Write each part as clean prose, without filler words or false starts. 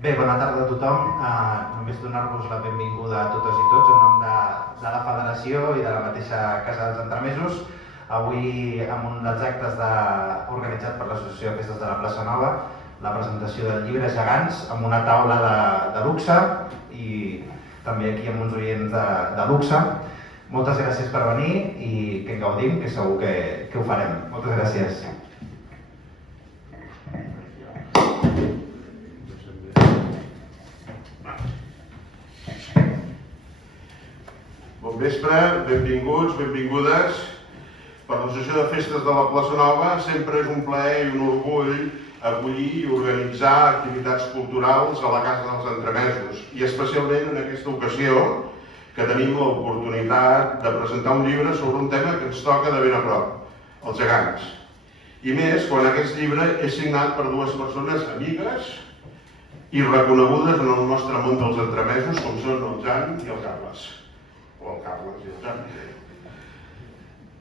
Bé, bona tarda a tothom. Només donar-vos la benvinguda a totes i tots en nom de la Federació i de la mateixa Casa dels Entremesos. Avui, en un dels actes organitzat per l'Associació de Festes de la Plaça Nova, la presentació del llibre Gegants amb una taula de luxe i també aquí amb uns oients de luxe. Moltes gràcies per venir i que en gaudim, que segur que ho farem. Moltes gràcies. Bon vespre, benvinguts, benvingudes. Per l'Associació de Festes de la Plaça Nova sempre és un plaer i un orgull acollir i organitzar activitats culturals a la Casa dels Entremesos, i especialment en aquesta ocasió que tenim l'oportunitat de presentar un llibre sobre un tema que ens toca de ben a prop, els gegants. I més quan aquest llibre és signat per dues persones amigues i reconegudes en el nostre món dels entremesos, com són el Jan i el Carles. O el Carles i el Jan.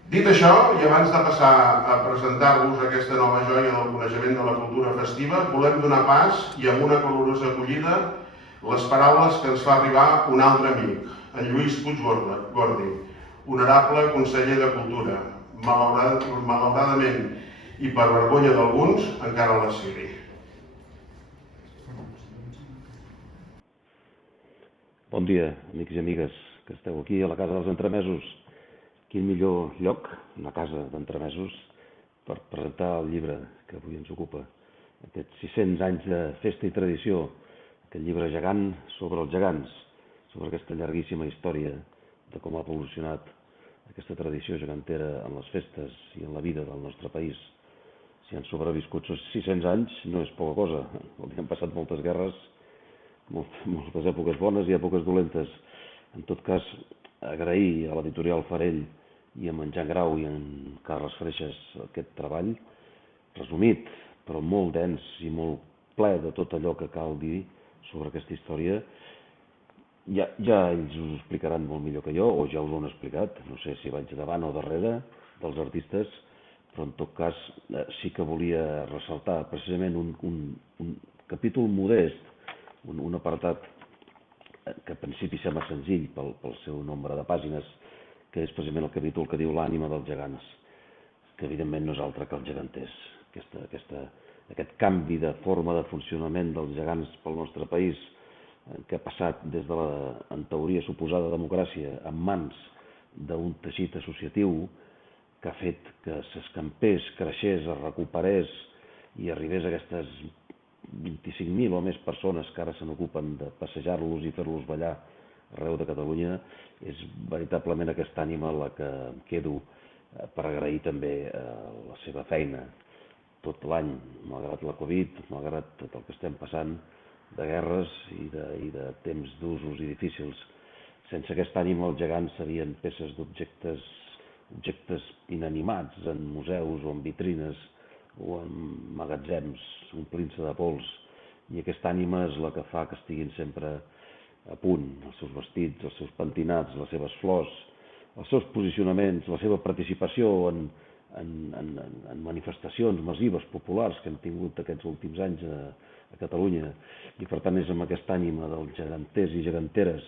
Dit això, i abans de passar a presentar-vos aquesta nova joia del coneixement de la cultura festiva, volem donar pas, i amb una calorosa acollida, les paraules que ens fa arribar un altre amic, en Lluís Puig Gordi, honorable conseller de Cultura, malauradament i per vergonya d'alguns, encara la sigui. Bon dia, amics i amigues que esteu aquí a la Casa dels Entremesos. Quin millor lloc, una casa d'entremesos, per presentar el llibre que avui ens ocupa. Aquests 600 anys de festa i tradició, aquest llibre gegant sobre els gegants, sobre aquesta llarguíssima història de com ha evolucionat aquesta tradició gegantera en les festes i en la vida del nostre país. Si han sobreviscut 600 anys no és poca cosa, han passat moltes guerres, moltes èpoques bones i èpoques dolentes. En tot cas, agrair a l'editorial Farell i a en Jan Grau i a en Carles Freixas aquest treball, resumit, però molt dens i molt ple de tot allò que cal dir sobre aquesta història. Ja ells us ho explicaran molt millor que jo, o ja us ho han explicat, no sé si vaig davant o darrere dels artistes, però en tot cas sí que volia ressaltar precisament un capítol modest, un apartat que en principi sembla senzill pel seu nombre de pàgines, que és precisament el capítol que diu l'ànima dels gegants, que evidentment no és altre que els geganters. Aquest canvi de forma de funcionament dels gegants pel nostre país, que ha passat des de la, en teoria, suposada democràcia en mans d'un teixit associatiu que ha fet que s'escampés, creixés, es recuperés i arribés a aquestes 25.000 o més persones que ara se n'ocupen de passejar-los i fer-los ballar arreu de Catalunya, és veritablement aquesta ànima la que em quedo per agrair també la seva feina tot l'any, malgrat la Covid, malgrat tot el que estem passant de guerres i de temps d'usos i difícils. Sense aquesta ànima els gegants serien peces d'objectes inanimats en museus o en vitrines o en magatzems omplint-se de pols, i aquesta ànima és la que fa que estiguin sempre a punt, els seus vestits, els seus pentinats, les seves flors, els seus posicionaments, la seva participació en manifestacions massives populars que hem tingut aquests últims anys a Catalunya. I per tant és amb aquesta ànima dels geganters i geganteres,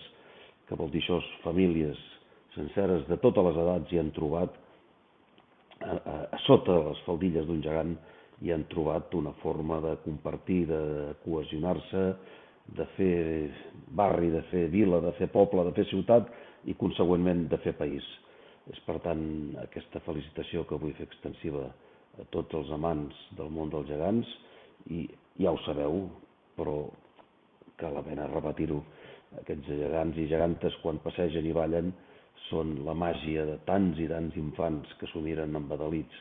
que vol dir això, famílies senceres de totes les edats hi han trobat a sota les faldilles d'un gegant, i han trobat una forma de compartir, de cohesionar-se, de fer barri, de fer vila, de fer poble, de fer ciutat i, consegüentment, de fer país. És, per tant, aquesta felicitació que vull fer extensiva a tots els amants del món dels gegants, i ja ho sabeu, però cal la pena repetir-ho, aquests gegants i gegantes, quan passegen i ballen, són la màgia de tants i tants infants que s'ho miren embadalits.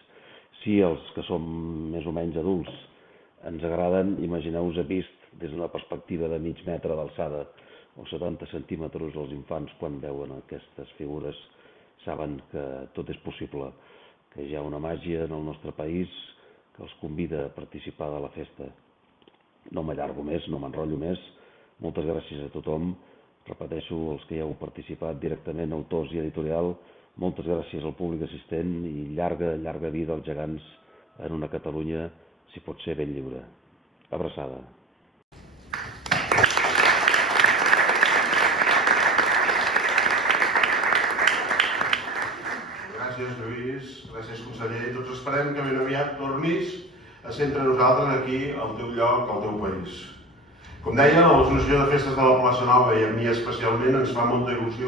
Si els que som més o menys adults ens agraden, imagineu-vos vist des d'una perspectiva de mig metre d'alçada o 70 centímetres, els infants, quan veuen aquestes figures, saben que tot és possible, que hi ha una màgia en el nostre país que els convida a participar de la festa. No m'allargo més, no m'enrotllo més. Moltes gràcies a tothom. Repeteixo, els que hi heu participat directament, autors i editorial, moltes gràcies al públic assistent i llarga, llarga vida als gegants en una Catalunya, si pot ser, ben lliure. Abraçada. gràcies Lluís, gràcies conseller, i tots esperem que ben aviat tornis a ser entre nosaltres aquí, al teu lloc, al teu país. Com deia, l'Associació de Festes de la Plaça Nova i a mi especialment ens fa molta il·lusió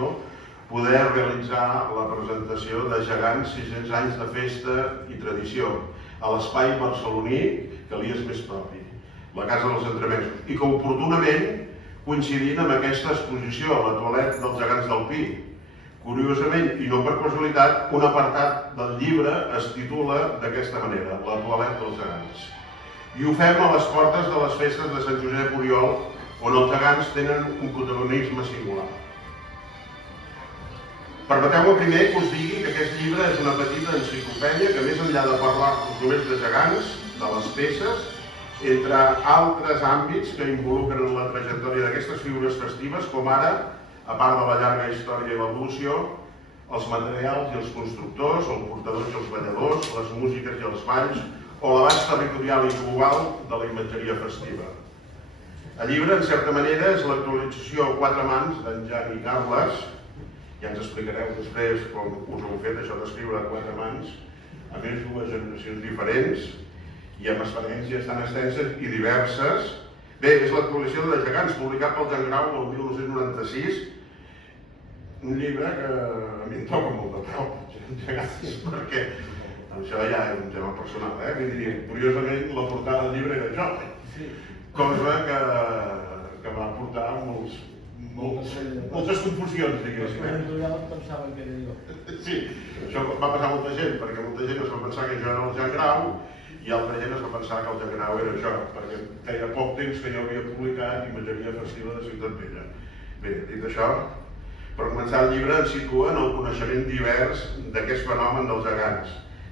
poder realitzar la presentació de Gegants 600 anys de festa i tradició a l'espai barceloní que li és més propi, la Casa dels Entremesos, i que oportunament coincidint amb aquesta exposició, la Toilet dels Gegants del Pi. Curiosament, i no per casualitat, un apartat del llibre es titula d'aquesta manera, La Toilet dels Gegants. I ho fem a les portes de les festes de Sant Josep Oriol, on els gegants tenen un protagonisme singular. Permeteu-me primer que us digui que aquest llibre és una petita enciclopèdia que, més enllà de parlar-nos només de gegants, de les peces, entre altres àmbits que involucren la trajectòria d'aquestes figures festives, com ara, a part de la llarga història i l'evolució, els materials i els constructors, els portadors i els balladors, les músiques i els balls, o l'abast territorial i global de la imatgeria festiva. El llibre, en certa manera, és l'actualització a quatre mans d'en Jan i Carles, ja ens explicareu després com us heu fet això d'escriure a quatre mans, a més dues generacions diferents, i amb experiències tan extenses i diverses. Bé, és l'actualització de Gegants, publicat pel Jan Grau el 1996, un llibre que a mi em toca molt de prop, Gegants, perquè això ja és un tema personal, vull dir, curiosament la portada del llibre era jo, cosa que va portar moltes confusions, diguéssim. L'editorial pensaven que era jo. Sí, això va passar a molta gent, perquè molta gent es va pensar que jo era el Jan Grau i altra gent es va pensar que el Jan Grau era jo, perquè feia poc temps que jo havia publicat Imatgeria Festiva de Ciutat Vella. Bé, dit això, per començar el llibre ens situa en el coneixement divers d'aquest fenomen dels gegants,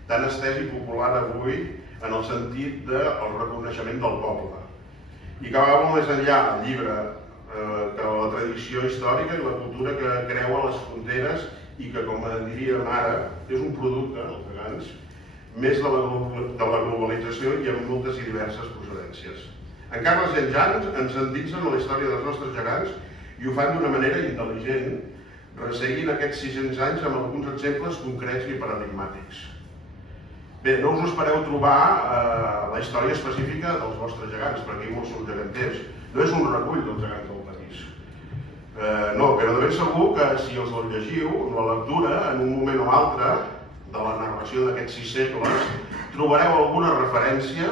tan estès i popular avui en el sentit del reconeixement del poble. I que va molt més enllà, el llibre, que la tradició històrica i la cultura que creua les fronteres i que, com diríem ara, és un producte, els gegants, més de la globalització i amb moltes i diverses procedències. En Carles i en Jan ens endinsen a la història dels nostres gegants i ho fan d'una manera intel·ligent, resseguint aquests 600 anys amb alguns exemples concrets i paradigmàtics. Bé, no us espereu trobar la història específica dels vostres gegants, perquè hi molts són geganters. No és un recull dels gegants del país. No, però de ben segur que si els el llegiu, la lectura, en un moment o altre de la narració d'aquests 6 segles, trobareu alguna referència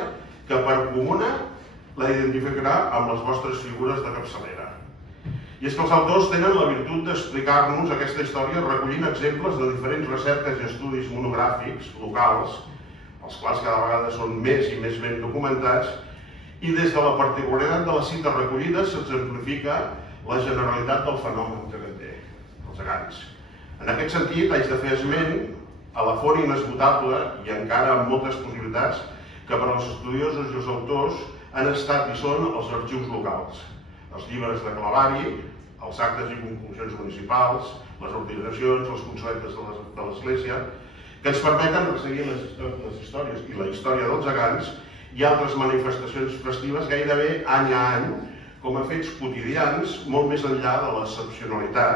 que per comuna la identificarà amb les vostres figures de capçalera. I és que els autors tenen la virtut d'explicar-nos aquesta història recollint exemples de diferents recerques i estudis monogràfics locals, els quals cada vegada són més i més ben documentats, i des de la particularitat de les cites recollides s'exemplifica la generalitat del fenomen geganter, els gegants. En aquest sentit, haig de fer esment a la font inesgotable i encara amb moltes possibilitats que per als estudiosos i els autors han estat i són els arxius locals, els llibres de clavari, els actes i conclusions municipals, les ordinacions, les consuetes de l'Església, que ens permeten resseguir les històries i la història dels gegants i altres manifestacions festives gairebé any a any com a fets quotidians, molt més enllà de l'excepcionalitat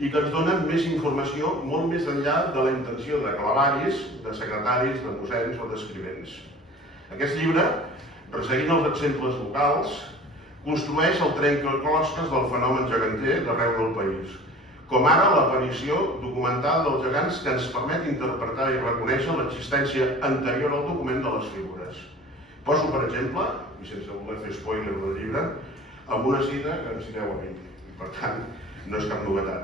i que ens donen més informació molt més enllà de la intenció de clavaris, de secretaris, de mossens o d'escrivents. Aquest llibre, resseguint els exemples locals, construeix el trencaclosques del fenomen geganter d'arreu del país, com ara l'aparició documental dels gegants que ens permet interpretar i reconèixer l'existència anterior al document de les figures. Poso, per exemple, i sense voler fer spoiler del llibre, amb una cita que ens direu a mi, i per tant no és cap novetat.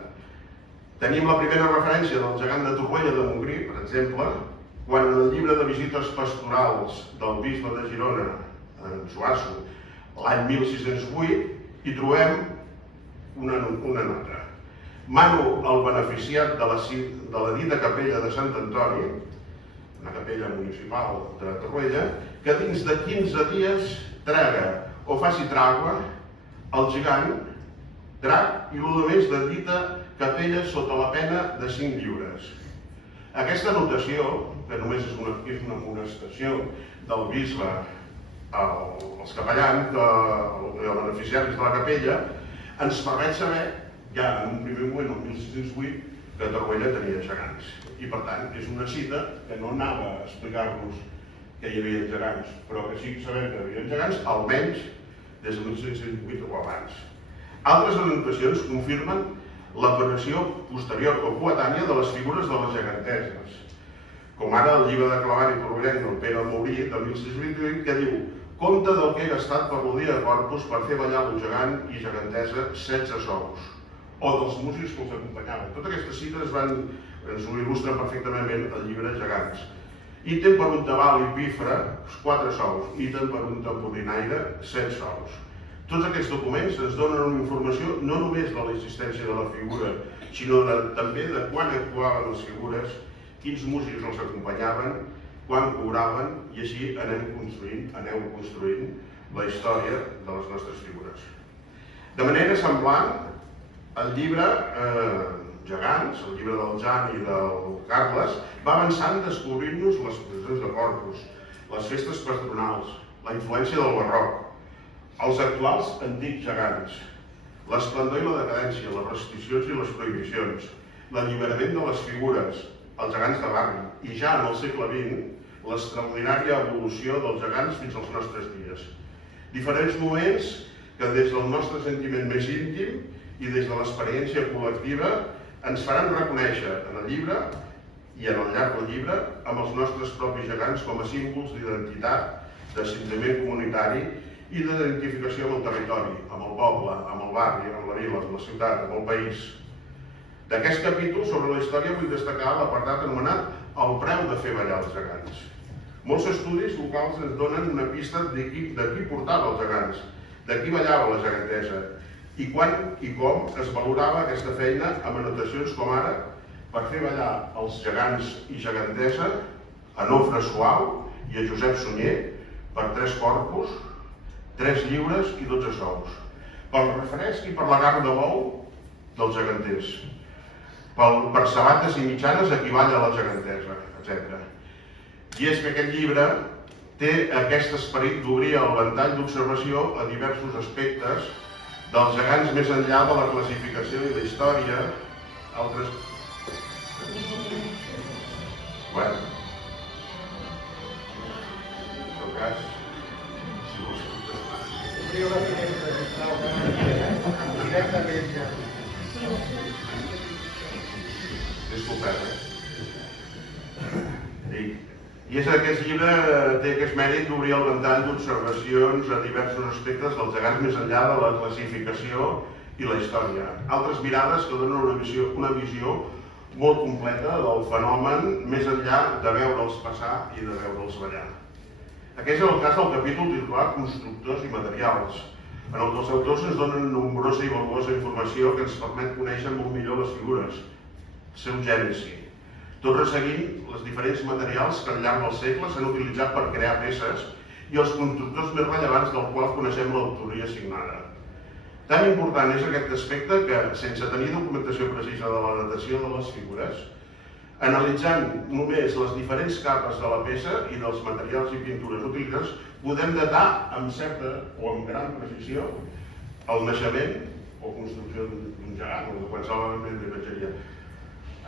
Tenim la primera referència del gegant de Torroella de Montgrí, per exemple, quan en el llibre de visites pastorals del bisbe de Girona, en Suasso, l'any 1608, hi trobem una nota. Mano el beneficiat de la dita capella de Sant Antoni, una capella municipal de Torroella, que dins de 15 dies traga o faci tràgua el gegant, drac i lo més de dita capella sota la pena de 5 lliures. Aquesta notació, que només és una amonestació del bisbe als capellans, als beneficiaris de la capella, ens permet saber, ja en un primer moment, el 1608, que Torroella tenia gegants. I per tant, és una cita que no anava a explicar-nos que hi havia gegants, però que sí que sabem que hi havia gegants, almenys des de 1628 o abans. Altres anotacions confirmen l'aparició posterior o coetània de les figures de les geganteses, com ara el llibre de Clavari Torroella del Pere Maurí de 1628, que diu: compte del que he gastat per l'odia de Corpus per fer ballar un gegant i gegantesa 16 sous, o dels músics que els acompanyaven. Totes aquestes cites ens ho il·lustren perfectament el llibre Gegants. Ítem per un tabal i pifre, 4 sous. Ítem per un tamborinaire, 7 sous. Tots aquests documents ens donen una informació no només de l'existència de la figura, sinó també de quan actuaven les figures, quins músics els acompanyaven, quan cobraven, i així aneu construint la història de les nostres figures. De manera semblant, el llibre Gegants, el llibre del Jan i del Carles, va avançant descobrint-nos les processions de Corpus, les festes patronals, la influència del barroc, els actuals antics gegants, l'esplendor i la decadència, les restriccions i les prohibicions, l'alliberament de les figures, els gegants de barri, i ja en el segle XX, l'extraordinària evolució dels gegants fins als nostres dies. Diferents moments que des del nostre sentiment més íntim i des de l'experiència col·lectiva ens faran reconèixer en el llibre i en el llarg del llibre amb els nostres propis gegants com a símbols d'identitat, de sentiment comunitari i d'identificació amb el territori, amb el poble, amb el barri, amb la vila, amb la ciutat, amb el país. D'aquest capítol sobre la història vull destacar l'apartat anomenat El preu de fer ballar els gegants. Molts estudis locals ens donen una pista de qui portava els gegants, de qui ballava la gegantesa, i quan i com es valorava aquesta feina amb anotacions com ara per fer ballar els gegants i gegantesa a Nofre Suau i a Josep Sunyer per 3 corpus, 3 lliures i 12 sous, pel refresc i per la carn de bou dels geganters, per sabates i mitjanes a qui balla la gegantesa, etc. I és que aquest llibre té aquest esperit d'obrir el ventall d'observació a diversos aspectes dels gegants més enllà de la classificació i la història, altres... Bueno, en tot cas, si vols contestar. Obriu la finestra, sisplau, directament ja. Disculpeu, I és que aquest llibre té aquest mèrit d'obrir el ventall d'observacions a diversos aspectes dels gegants més enllà de la classificació i la història. Altres mirades que donen una visió molt completa del fenomen més enllà de veure'ls passar i de veure'ls ballar. Aquest és el cas del capítol titulat Constructors i materials, en el que els autors ens donen nombrosa i valuosa informació que ens permet conèixer molt millor les figures, el seu gènesi, tot resseguint els diferents materials que al llarg dels segles s'han utilitzat per crear peces i els constructors més rellevants del qual coneixem l'autoria signada. Tan important és aquest aspecte que, sense tenir documentació precisa de la datació de les figures, analitzant només les diferents capes de la peça i dels materials i pintures utilitzats, podem datar amb certa o amb gran precisió el naixement o construcció d'un gegant o de qualsevol element d'imatgeria.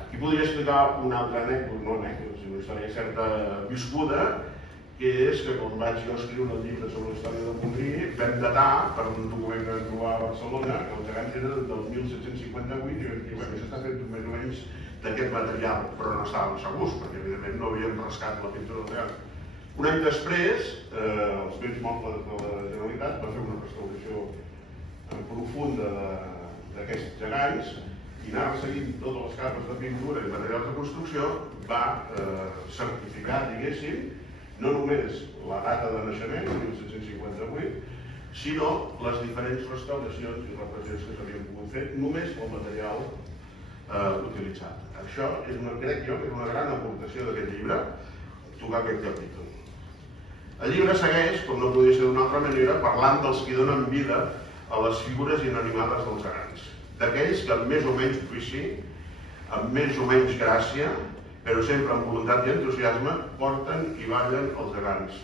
Aquí podria explicar una altra anècdota, no anècdota, sinó una història certa viscuda, que és que quan vaig jo escriure el llibre sobre la història de Montgrí, vam datar, per un document que vam trobar a Barcelona, que els gegants eren del 1758 i vam dir, bueno, això està fet més o menys d'aquest material, però no estàvem segurs, perquè evidentment no havíem rascat la pintura del gegant. Un any després, els béns mobles de la Generalitat va fer una restauració profunda d'aquests gegants i anar seguint totes les capes de pintura i materials de construcció va certificar, diguéssim, no només la data de naixement, 1758, sinó les diferents restauracions i reparacions que s'havien pogut fer només pel material utilitzat. Això crec jo que és una gran aportació d'aquest llibre, tocar aquest capítol. El llibre segueix, com no podia ser d'una altra manera, parlant dels qui donen vida a les figures inanimades dels gegants, d'aquells que amb més o menys ofici, amb més o menys gràcia, però sempre amb voluntat i entusiasme, porten i ballen els gegants.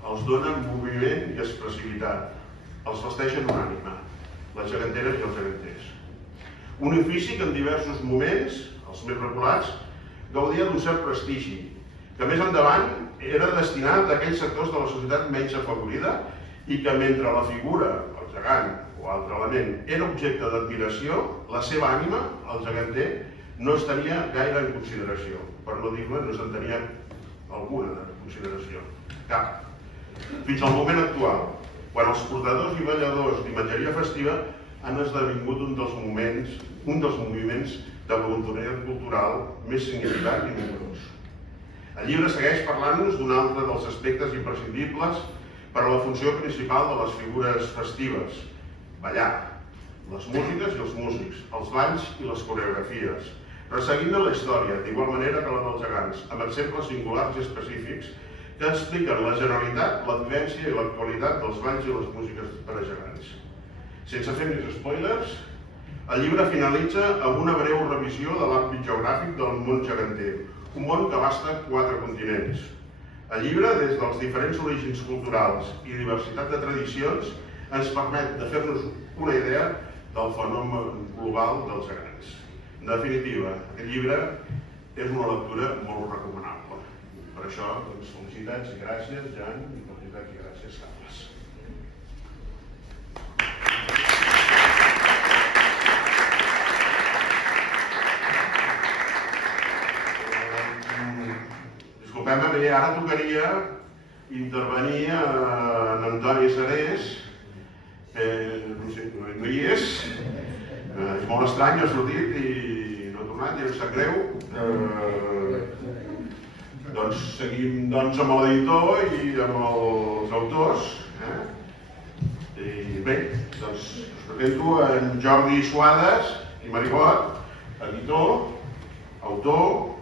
Els donen moviment i expressivitat. Els vesteixen una ànima, les geganteres i els geganters. Un ofici que en diversos moments els més reculats, gaudia d'un cert prestigi, que més endavant era destinat a aquells sectors de la societat menys afavorida i que mentre la figura, el gegant o altre element, era objecte d'admiració, la seva ànima, el geganter, no es tenia gaire en consideració. Per no dir-ne, no se'n tenia alguna de consideració, cap. Fins al moment actual, quan els portadors i balladors d'imatgeria festiva han esdevingut un dels moviments de voluntariat cultural més significat i nombrós. El llibre segueix parlant-nos d'un altre dels aspectes imprescindibles per a la funció principal de les figures festives: ballar, les músiques i els músics, els balls i les coreografies, resseguint la història, d'igual manera que la dels gegants, amb exemples singulars i específics que expliquen la generalitat, la vivència i l'actualitat dels balls i les músiques per a gegants. Sense fer més spoilers, el llibre finalitza amb una breu revisió de l'àmbit geogràfic del món geganter, un món que abasta 4 continents. El llibre, des dels diferents orígens culturals i diversitat de tradicions, ens permet de fer-nos una idea del fenomen global dels gegants. En definitiva, aquest llibre és una lectura molt recomanable. Per això, felicitats i gràcies, Jan, i felicitats i gràcies, Carles. Disculpem-me, ara tocaria intervenir en Antoni Serés, no sé, no hi és, és molt estrany, ha sortit i no ha tornat, i em sap greu. Doncs seguim amb l'editor i amb els autors. I bé, doncs us presento en Jordi Suades i Maribot, editor, autor,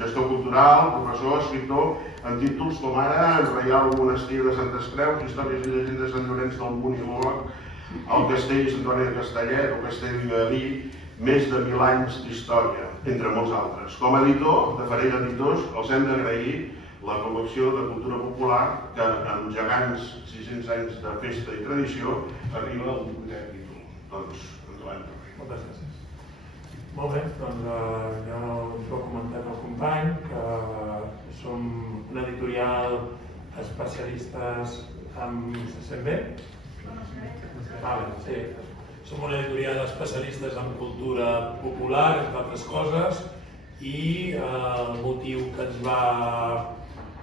gestor cultural, professor, escriptor, amb títols com ara El Reial Monestir de Santes Creus, Històries i llegendes de Sant Llorenç del Munt i l'Oc, El Castell Sant Antoni de Castellet o Castell de Galí, més de 1000 anys d'història, entre molts altres. Com a editor, de Farell Editors, els hem d'agrair la col·lecció de cultura popular que, amb gegants 600 anys de festa i tradició, arriba al 18è títol. Doncs, endavant. Moltes gràcies. Molt bé, doncs ja us ho ha comentat el company, que som una editorial especialistes en... Se sent bé? Sí. Som una editorial especialistes en cultura popular, entre altres coses, i el motiu que ens va,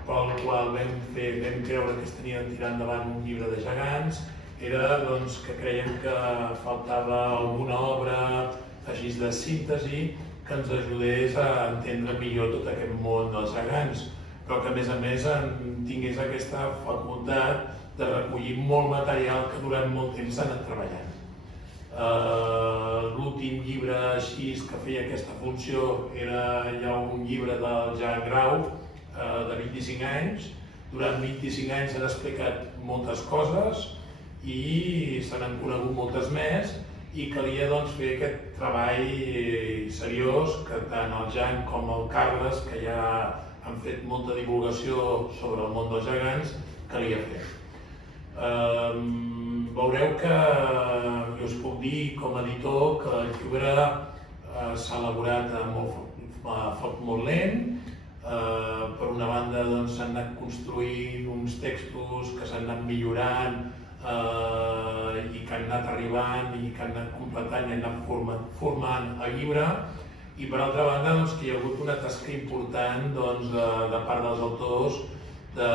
pel qual vam creure que es tenia de tirar endavant un llibre de gegants era que creiem que faltava alguna obra així de síntesi que ens ajudés a entendre millor tot aquest món dels gegants, però que a més tingués aquesta facultat de recollir molt material que durant molt temps s'ha anat treballant. L'últim llibre així que feia aquesta funció era ja un llibre del Jan Grau de 25 anys. Durant 25 anys s'han explicat moltes coses i se n'han conegut moltes més i calia fer aquest treball seriós que tant el Jan com el Carles, que ja han fet molta divulgació sobre el món dels gegants, calia fer. Veureu que jo us puc dir com a editor que el llibre s'ha elaborat a foc molt lent. Per una banda s'han anat construint uns textos que s'han anat millorant i que han anat arribant i que han anat completant i han anat formant el llibre, i per altra banda que hi ha hagut una tasca important de part dels autors de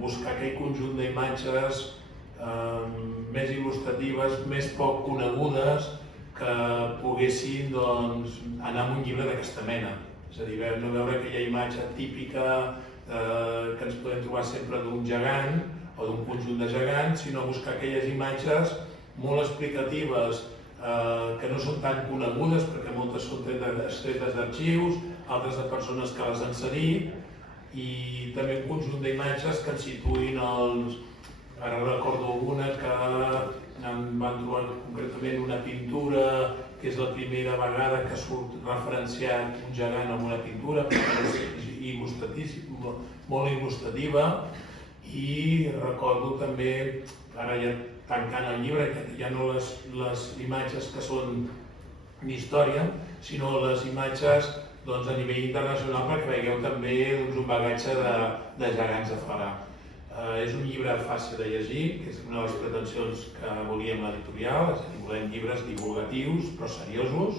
buscar aquell conjunt d'imatges més il·lustratives, més poc conegudes, que poguessin anar amb un llibre d'aquesta mena. És a dir, no veure aquella imatge típica que ens podem trobar sempre d'un gegant o d'un conjunt de gegants, sinó buscar aquelles imatges molt explicatives que no són tan conegudes, perquè moltes són tretes d'arxius, altres de persones que les han cedit, i també un conjunt d'imatges que ens situïn els... Ara recordo alguna que van trobar concretament una pintura que és la primera vegada que surt referenciat un gegant en una pintura, molt il·lustrativa, i recordo també, ara ja tancant el llibre, que ja no les imatges que són ni història, sinó les imatges a nivell internacional perquè veieu també un bagatge de gegants de fora. És un llibre fàcil de llegir, que és una de les pretensions que volíem l'editorial, és a dir, volem llibres divulgatius però seriosos,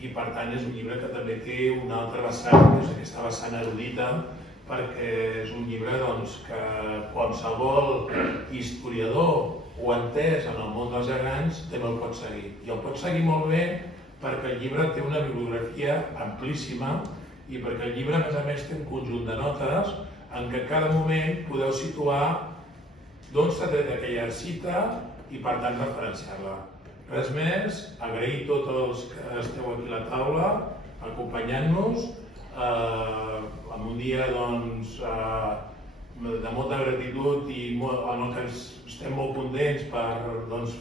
i per tant és un llibre que també té una altra vessant, que és aquesta vessant erudita, perquè és un llibre que qualsevol historiador o entès en el món dels gegants també el pot seguir. I el pot seguir molt bé perquè el llibre té una bibliografia amplíssima i perquè el llibre, a més, té un conjunt de notes en què cada moment podeu situar d'on s'ha tret aquella cita i, per tant, referenciar-la. Res més, agrair a tots els que esteu aquí a la taula, acompanyant-nos, en un dia de molta gratitud i en el que estem molt contents per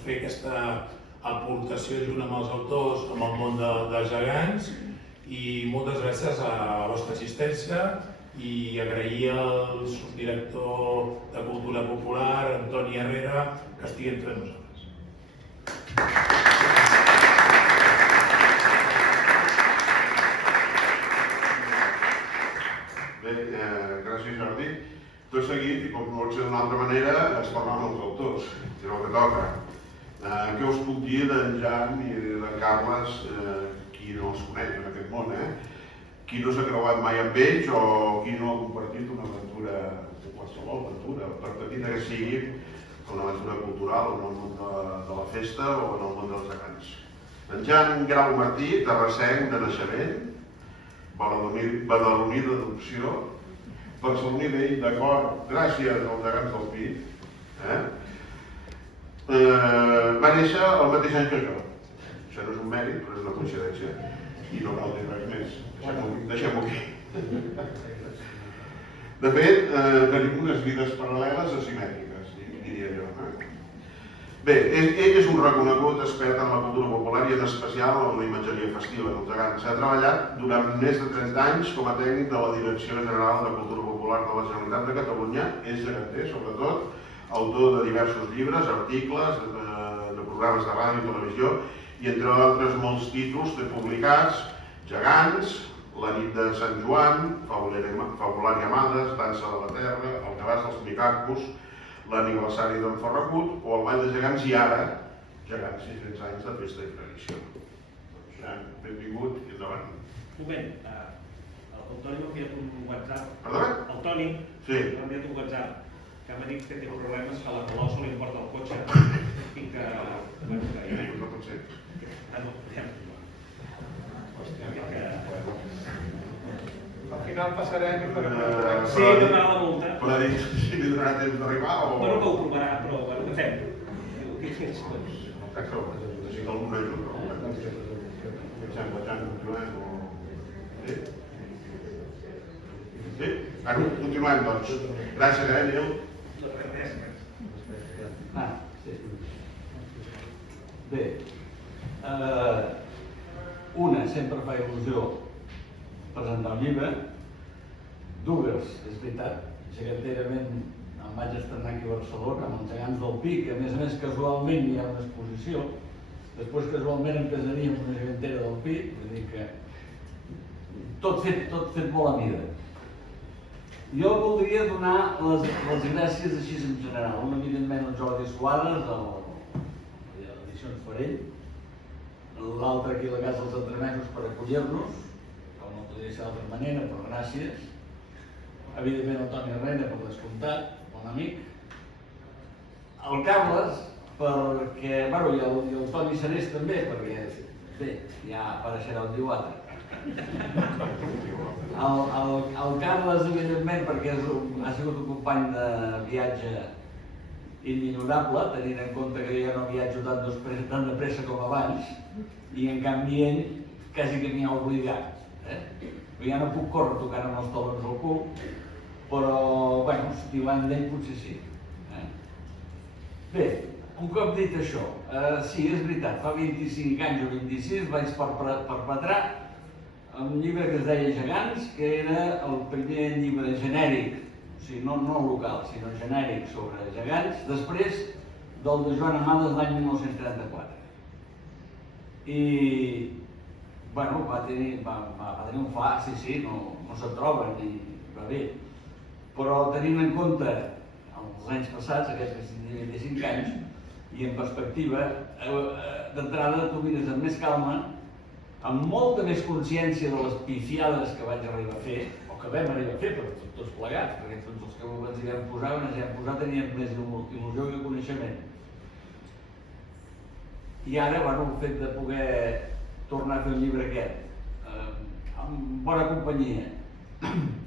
fer aquesta aportació junt amb els autors amb el món dels gegants, i moltes gràcies a la vostra assistència i agrair al subdirector de Cultura Popular, Antoni Herrera, que estigui entre nosaltres. Bé, gràcies Jordi. Tot seguit, i com no pot ser d'una altra manera, es parla amb els autors, que és el que toca. Què us puc dir d'en Jan i d'en Carles, qui no els coneix en aquest món, qui no s'ha creuat mai amb ells o qui no ha compartit una aventura, qualsevol aventura, per petita que sigui, una aventura cultural en el món de la festa o en el món dels gegants. En Jan Grau Martí, terrassenc de naixement, badaloní d'adopció, barceloní d'ell d'acord gràcies als gegants del Pi, va néixer el mateix any que jo. Això no és un mèrit, però és una coincidència. I no cal dir res més. Deixem-ho aquí. De fet, tenim unes vides paral·leles asimètriques, diria jo. Bé, ell és un reconegut expert en la cultura popular i en especial en la imatgeria festiva dels gegants. Ha treballat durant més de 30 anys com a tècnic de la Direcció General de Cultura Popular de la Generalitat de Catalunya. És geganter, sobretot, autor de diversos llibres, articles, de programes de ràdio i televisió, i entre altres molts títols té publicats Gegants, La nit de Sant Joan, Fabulari Amades, Dansa de la Terra, El cabàs dels Micacos, l'aniversari d'en Ferragut o el Ball de Gegants i ara, Gegants 600 anys de festa i tradició. Jan, benvingut i endavant. Un moment, el Toni m'ha enviat un WhatsApp. Perdó? El Toni m'ha enviat un WhatsApp que m'ha dit que té problemes, que a la Colossa li importa el cotxe i que... No pot ser. Al final passarem i farem una correcció. Sí, donarà la multa. Però ha dit si li donarà temps d'arribar o... Bueno, que ho provarà, però bueno, què fem? Així que algun ajuda. Sembla que continuem o... Sí? Sí? Bueno, continuem, doncs. Gràcies, Nil. Bé, una, sempre fa il·lusió presentar un llibre. Dues, és veritat, geganterament em vaig estrenar aquí a Barcelona amb els Gegants del Pi, que a més casualment hi ha una exposició. Després casualment em casaria amb una gegantera del Pi, vull dir que tot fet molt a mida. Jo voldria donar les gràcies així en general. Un, evidentment, al Jordi Suárez, a l'Edicions Farell, l'altre aquí a la Casa dels Entremesos per acollir-nos, com no podria ser d'altra manera, però gràcies. Evidentment, el Toni Herrera, per descomptat, bon amic. El Carles, perquè... Bueno, i el Toni Serés també, perquè... Bé, ja apareixerà un dia o altre. El Carles, evidentment, perquè ha sigut un company de viatge immillorable, tenint en compte que jo no viatjo tan de pressa com abans, i en canvi ell quasi que m'hi ha obligat. Ja no puc córrer tocant amb els talons al cul, però, bueno, estimant d'ell potser sí. Bé, un cop dit això, sí, és veritat, fa 25 anys o 26 vaig perpetrar un llibre que es deia Gegants, que era el primer llibre genèric, o sigui, no local, sinó genèric sobre gegants, després del de Joan Amades l'any 1934. I bueno, va tenir un fa, sí, no se'n troben i va bé. Però tenint en compte els anys passats, aquests 25 anys, i en perspectiva, d'entrada tu mires amb més calma, amb molta més consciència de les pifiades que vaig arribar a fer, o que vam arribar a fer, però tots plegats, perquè tots els que ens hi vam posar, teníem més il·lusió que coneixement. I ara, bueno, el fet de poder tornar a fer el llibre aquest, amb bona companyia,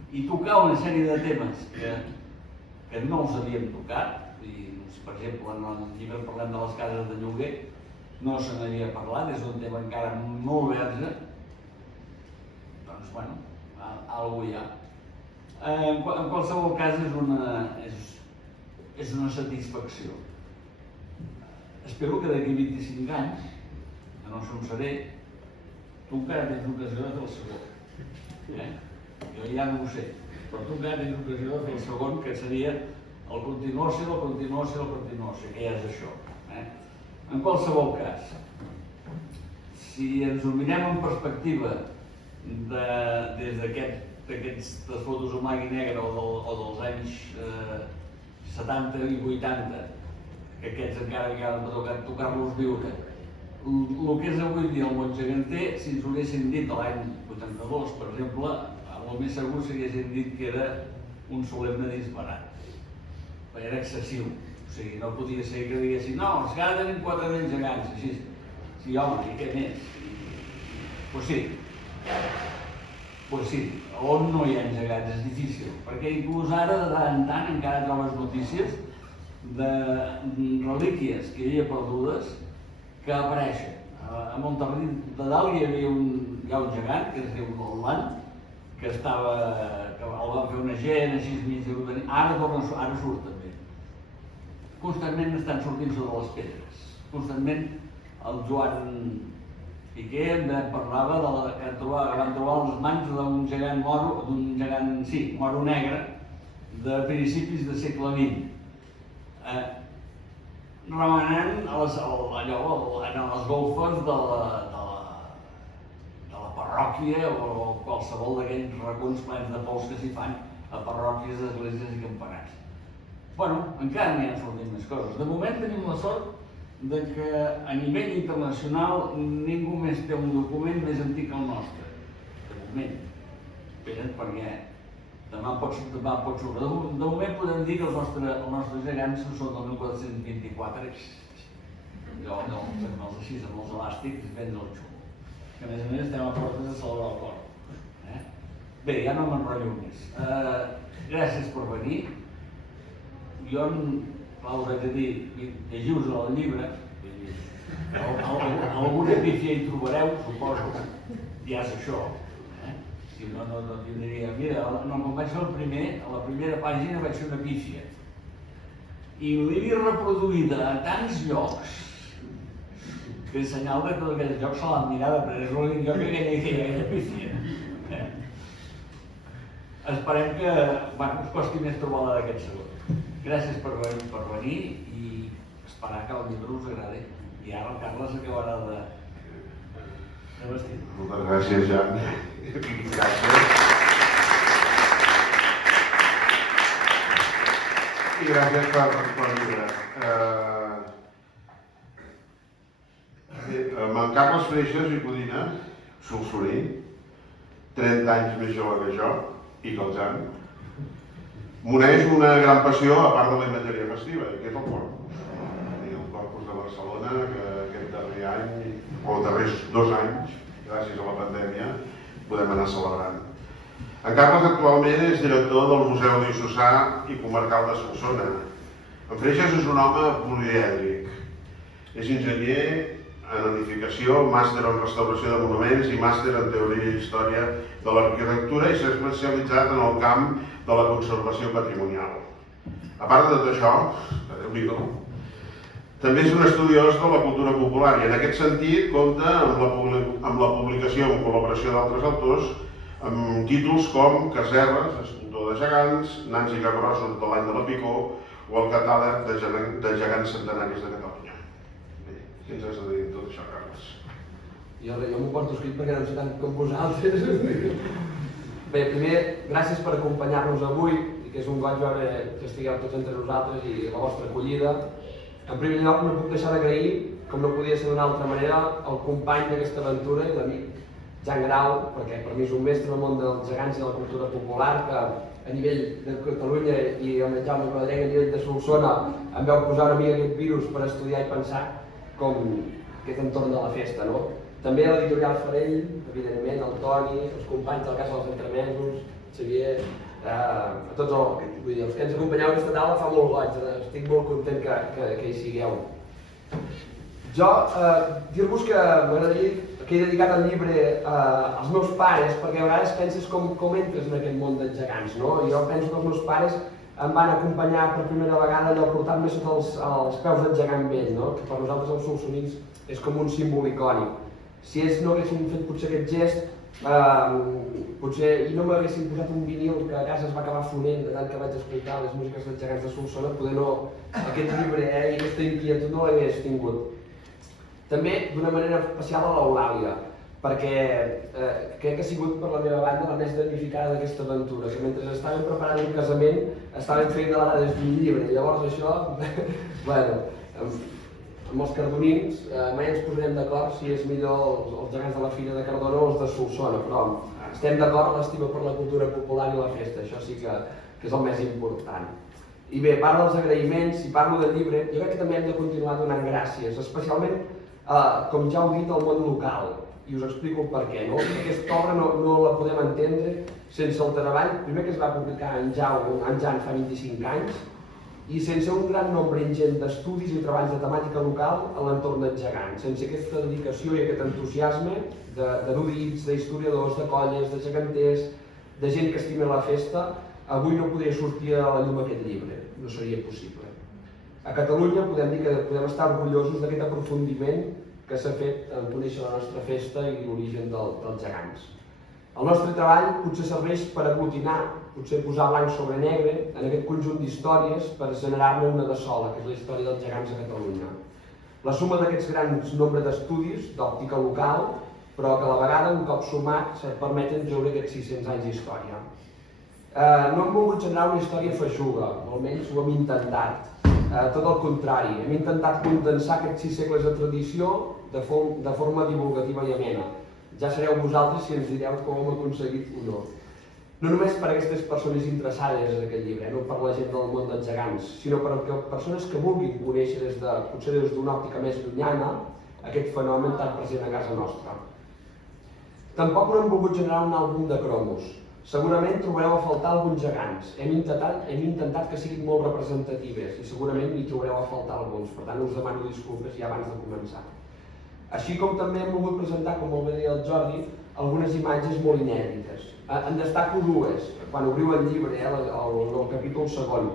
i tocar una sèrie de temes que no els havíem tocat, per exemple, en el llibre parlem de les cases de lloguer, no se n'havia parlat, és un tema encara molt verge, doncs, bueno, alguna hi ha. En qualsevol cas, és una satisfacció. Espero que d'aquí 25 anys, que no se'n seré, tu encara tens ocasió de fer el segon. Jo ja no ho sé, però tu encara tens ocasió de fer el segon, que seria el continuació, que ja és això. En qualsevol cas, si ens ho mirem en perspectiva des d'aquestes fotos en blanc i negre o dels anys 70 i 80, que aquests encara m'ha tocat tocar-los viure, el que és avui dia el món geganter, si ens ho haguessin dit l'any 82, per exemple, el més segur s'haguessin dit que era un solemne disbarat. Era excessiu, o sigui, no podia ser que diguessin no, és que ara tenim 4 nens gegants, així. Sí, home, i què més? Doncs sí, on no hi ha gegants és difícil, perquè inclús ara de tant en tant encara trobes notícies de relíquies que hi havia perdudes que apareixen. A Monterrey de dalt hi havia un gegant que es diu Norland, que el van fer una gent, així mig de... Ara surt també. Constantment estan sortint sobre les pedres. Constantment el Joan Piqué em parlava que van trobar les mans d'un gegant moro, moro negre, de principis del segle XX. Remenant en les golfes de la parròquia o qualsevol d'aquells racons plens de pous que s'hi fan a parròquies, esglésies i campanats. Bueno, encara n'hi han sortit més coses. De moment tenim la sort que a nivell internacional ningú més té un document més antic que el nostre. De moment. Perquè demà pot sortir. De moment podem dir que els nostres gegants són del 1424. Jo, els així, amb els elàstics, vens el xulo. Que a més estem a portes de celebrar el cor. Bé, ja no m'enrotllo més. Gràcies per venir. Jo us haig de dir, llegiu-vos el llibre, alguna pífia hi trobareu, suposo, ja és això. Si no, no tindria... Mira, quan vaig fer el primer, a la primera pàgina vaig fer una pífia. I l'he vist reproduïda a tants llocs que és senyal que tots aquells llocs se l'han mirada, però és l'únic lloc que aquella pífia. Esperem que us costi més trobar-la d'aquest segon. Gràcies per venir i esperar que el llibre us agradi. I ara el Carles acabarà de vestir. Moltes gràcies, Jan. Gràcies. I gràcies per el llibre. Amb en Carles Freixas i Codina, solsorí, 30 anys més jove que jo i que el Jan, m'uneix una gran passió, a part de la imatgeria festiva, que és el Corpus. El Corpus de Barcelona, que aquest darrer any, o els darrers 2 anys, gràcies a la pandèmia, podem anar celebrant. En Carles actualment és director del Museu Diocesà i Comarcal de Solsona. En Freixas és un home polièdric. És enginyer en edificació, màster en restauració de monuments i màster en teoria i història de l'arquitectura i s'ha especialitzat en el camp de la conservació patrimonial. A part de tot això, també és un estudiós de la cultura popular i en aquest sentit compta amb la publicació en col·laboració d'altres autors amb títols com Caserres, escultor de gegants, Nans i Capgrossos de l'any de la Picó o el catàleg de gegants centenaris de Catalunya. Què ens has de dir tot això, Carles? Jo m'ho porto escrit perquè no sé tant com vosaltres. Bé, primer, gràcies per acompanyar-nos avui, i que és un goig veure que estigueu tots entre nosaltres i la vostra acollida. En primer lloc, no puc deixar d'agrair, com no podia ser d'una altra manera, el company d'aquesta aventura i l'amic Jan Grau, perquè per mi és un mestre del món dels gegants i de la cultura popular, que a nivell de Catalunya i el Jaume Pedrega a nivell de Solsona em veu posar una mica aquest virus per estudiar i pensar com aquest entorn de la festa, no? També a l'editorial Farell, evidentment, el Toni, els companys de la Casa dels Entremesos, Xavier, a tots els que ens acompanyeu a aquesta taula fa molt goig, estic molt content que hi sigueu. Jo, dir-vos que m'agradaria que he dedicat el llibre als meus pares, perquè a vegades penses com entres en aquest món dels gegants, no? Jo penso que els meus pares em van acompanyar per primera vegada allò portant-me sota els peus del gegant vell, no? Que per nosaltres els solsonins és com un símbol icònic. Si ells no haguessin fet potser aquest gest, potser no m'haguessin posat un vinil que a casa es va acabar fonent de tant que vaig escoltar les músiques dels gegants de Solsona, poder no, aquest llibre i aquesta inquietud no l'hagués tingut. També d'una manera especial a l'Eulàlia, perquè crec que ha sigut per la meva banda la més damnificada d'aquesta aventura, que mentre estàvem preparant un casament estàvem fent de l'ara des d'un llibre, llavors això, bueno, amb els cardonins mai ens posarem d'acord si és millor els gegants de la Fira de Cardona o els de Solsona, però estem d'acord l'estima per la cultura popular i la festa, això sí que és el més important. I bé, parlo dels agraïments i parlo del llibre, jo crec que també hem de continuar donant gràcies, especialment, com ja heu dit, al món local, i us explico el per què, no? Aquesta obra no la podem entendre sense el treball, primer que es va publicar en Jan fa 25 anys, i sense un gran nombre ingent d'estudis i treballs de temàtica local a l'entorn dels gegants. Sense aquesta dedicació i aquest entusiasme d'erudits, d'historiadors, de colles, de geganters, de gent que estima la festa, avui no podria sortir a la llum aquest llibre, no seria possible. A Catalunya podem dir que podem estar orgullosos d'aquest aprofundiment que s'ha fet en conèixer la nostra festa i l'origen dels gegants. El nostre treball potser serveix per aglutinar, potser posar blanc sobre negre en aquest conjunt d'històries per generar-ne una de sola, que és la història dels gegants a Catalunya. La suma d'aquests grans nombres d'estudis, d'òptica local, però que a la vegada, un cop sumat, et permeten treure aquests 600 anys d'història. No hem volgut generar una història feixuga, almenys ho hem intentat. Tot el contrari, hem intentat condensar aquests 6 segles de tradició de forma divulgativa i amena. Ja sereu vosaltres si ens direu com hem aconseguit o no. No només per a aquestes persones interessades en aquest llibre, no per la gent del món dels gegants, sinó per a persones que vulguin conèixer potser des d'una òptica més llunyana aquest fenomen tan present a casa nostra. Tampoc no hem volgut generar un àlbum de cromos. Segurament trobareu a faltar alguns gegants. Hem intentat que siguin molt representatives i segurament n'hi trobareu a faltar alguns, per tant us demano disculpes ja abans de començar. Així com també hem volgut presentar, com molt bé deia el Jordi, algunes imatges molt inèdites. En destaco dues, quan obriu el llibre, el capítol segon.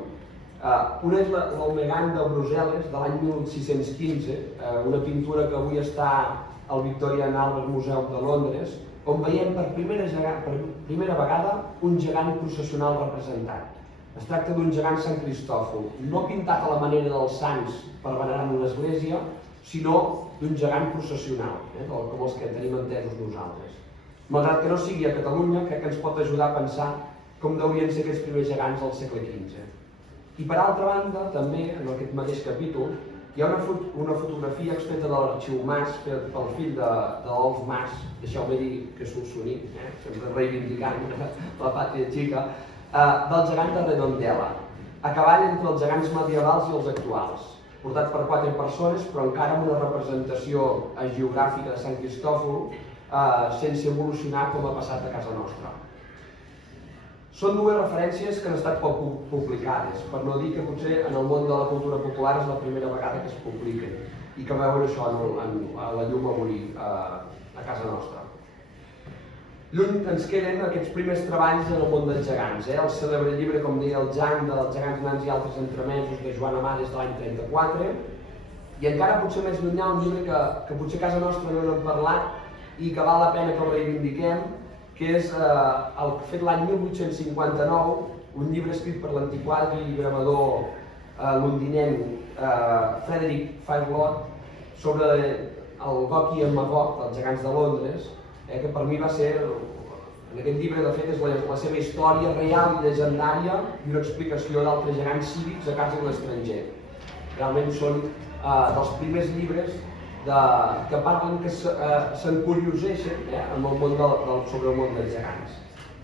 Una és l'Almegant de Brussel·les, de l'any 1615, una pintura que avui està al Victorian Albert Museum de Londres, on veiem per primera vegada un gegant processional representat. Es tracta d'un gegant Sant Cristòfol, no pintat a la manera dels sants per venerar en una església, sinó d'un gegant processional, com els que tenim entesos nosaltres. Malgrat que no sigui a Catalunya, crec que ens pot ajudar a pensar com deurien ser aquests primers gegants del segle XV. I per altra banda, també, en aquest mateix capítol, hi ha una fotografia extreta de l'Arxiu Mas pel fill de l'Olf Mas, deixeu-me dir que és solsoní, sempre reivindicant la pàtria xica, del gegant de Redondela, a cavall entre els gegants medievals i els actuals, portat per 4 persones, però encara amb una representació geogràfica de Sant Cristòfol, sense evolucionar com ha passat a casa nostra. Són dues referències que han estat poc publicades, per no dir que potser en el món de la cultura popular és la primera vegada que es publiquen i que veuen això a la llum avui a casa nostra. Lluny ens queden aquests primers treballs en el món dels gegants, el cèlebre llibre, com deia el Jan, dels gegants nans i altres entremesos de Joan Amades de l'any 34, i encara potser més llunyà un llibre que potser a casa nostra no n'hem parlat i que val la pena que el reivindiquem, que és el fet l'any 1859, un llibre escrit per l'antiquari i gravador londinenc Frederick Fairlot sobre el Gog i el Magog, dels gegants de Londres, que per mi va ser, en aquest llibre de fet és la seva història real i llegendària i una explicació d'altres gegants cívics a casa de l'estranger. Realment són dels primers llibres que parlen, que s'encurioseixen sobre el món dels gegants.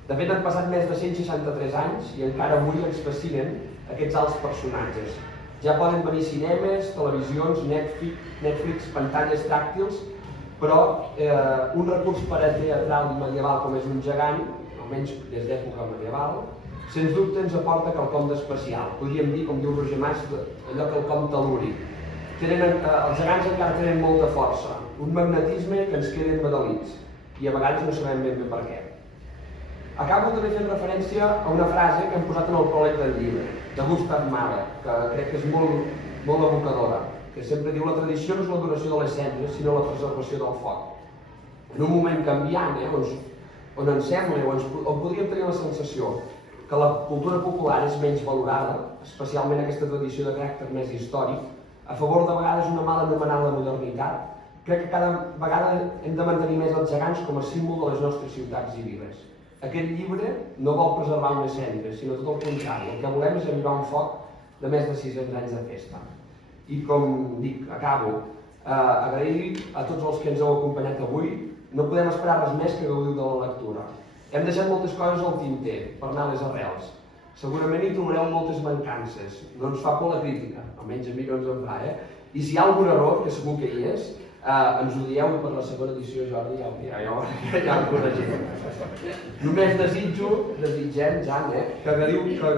De fet, han passat més de 163 anys i encara avui ens fascinen aquests alts personatges. Ja poden venir cinemes, televisions, Netflix, pantalles tàctils, però un recurs parateatral medieval com és un gegant, almenys des d'època medieval, sens dubte ens aporta quelcom d'especial. Podríem dir, com diu Roger Mas, allò quelcom tel·lúric. Els gegants encara tenen molta força, un magnetisme que ens queda embadalits i a vegades no sabem ben bé per què. Acabo també fent referència a una frase que hem posat en el pròleg del llibre, de Gustav Mahler, que crec que és molt evocadora, que sempre diu: la tradició no és l'adoració de les cendres, sinó la preservació del foc. En un moment canviant, on ens sembla, o podríem tenir la sensació que la cultura popular és menys valorada, especialment aquesta tradició de caràcter més històric, a favor de vegades una mal anomenada modernitat, crec que cada vegada hem de mantenir més els gegants com a símbol de les nostres ciutats i viles. Aquest llibre no vol preservar unes cendres, sinó tot el contrari. El que volem és avivar un foc de més de 600 anys de festa. I com dic, acabo, agrair a tots els que ens heu acompanyat avui. No podem esperar res més que gaudiu de la lectura. Hem deixat moltes coses al tinter per anar a les arrels. Segurament hi trobareu moltes mancances. No ens fa por la crítica, almenys a mi no ens en fa, I si hi ha algun error, que segur que hi és, ens ho dieu i per la segona edició, Jordi, ja ho corregim. Només desitgem, Jan, que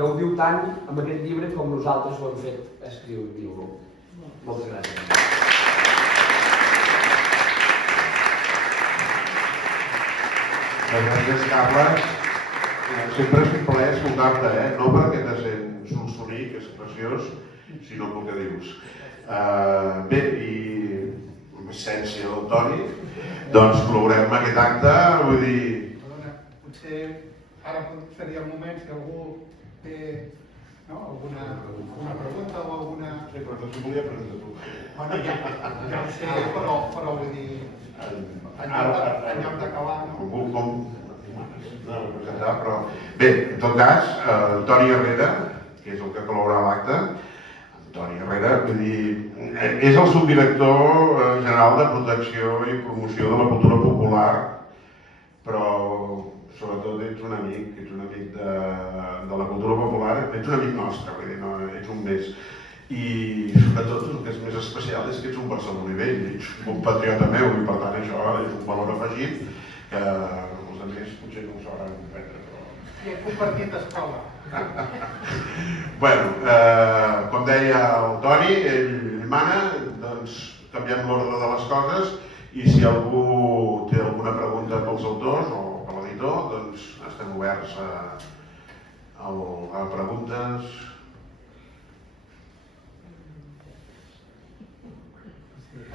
gaudiu tant amb aquest llibre com nosaltres ho hem fet escrivint-lo. Moltes gràcies. Gràcies, Carles. Sempre és un plaer escoltar-te, no perquè te sents solsoní, que és preciós, sinó pel que dius. Bé, i amb essència del Toni, doncs col·laborem en aquest acte, vull dir... Perdona, potser ara seria el moment que algú té alguna pregunta o alguna... Sí, però t'ho volia preguntar tu. Bueno, ja ho sé, però vull dir... En lloc d'acabar, no? No, presentar, però... Bé, en tot cas, Toni Herrera, que és el que col·labora a l'acte, Toni Herrera, vull dir, és el subdirector general de protecció i promoció de la cultura popular, però sobretot ets un amic de la cultura popular, ets un amic nostre, vull dir, no, ets un més. I sobretot el que és més especial és que ets un barceloní vell, ets un patriota meu i per tant això és un valor afegit que els altres potser no ho sabran comprendre. I hem compartit escola. Bueno, com deia el Toni, ell mana, doncs canviem l'ordre de les coses i si algú té alguna pregunta pels autors o per l'editor, doncs estem oberts a preguntes.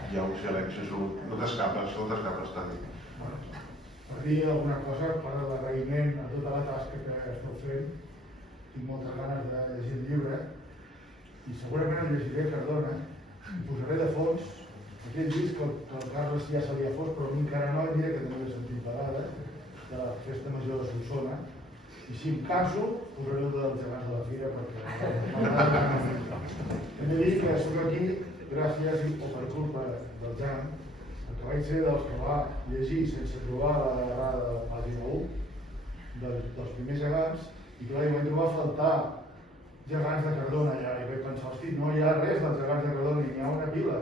Hi ha un silenci, no t'escapes, Toni. Per dir alguna cosa, per l'agraïment a tota la tasca que esteu fent. Tinc moltes ganes de llegir el llibre i segurament el llegiré Cardona. Em posaré de fons aquell disc que el Carles ja sabia fos, però a mi encara no, el dia que també l'he sentit vegades, de la Festa Major de Solsona. I si em caso, posaré el dels gegants de la Fira perquè... Hem de dir que soc aquí gràcies o per culpa del Jan, que vaig ser dels que va llegir sense trobar la grada de la pàgina 1, dels primers gegants, i clar, jo vaig trobar a faltar gegants de Cardona allà, i vaig pensar, hosti, no hi ha res dels gegants de Cardona, ni hi ha una pila.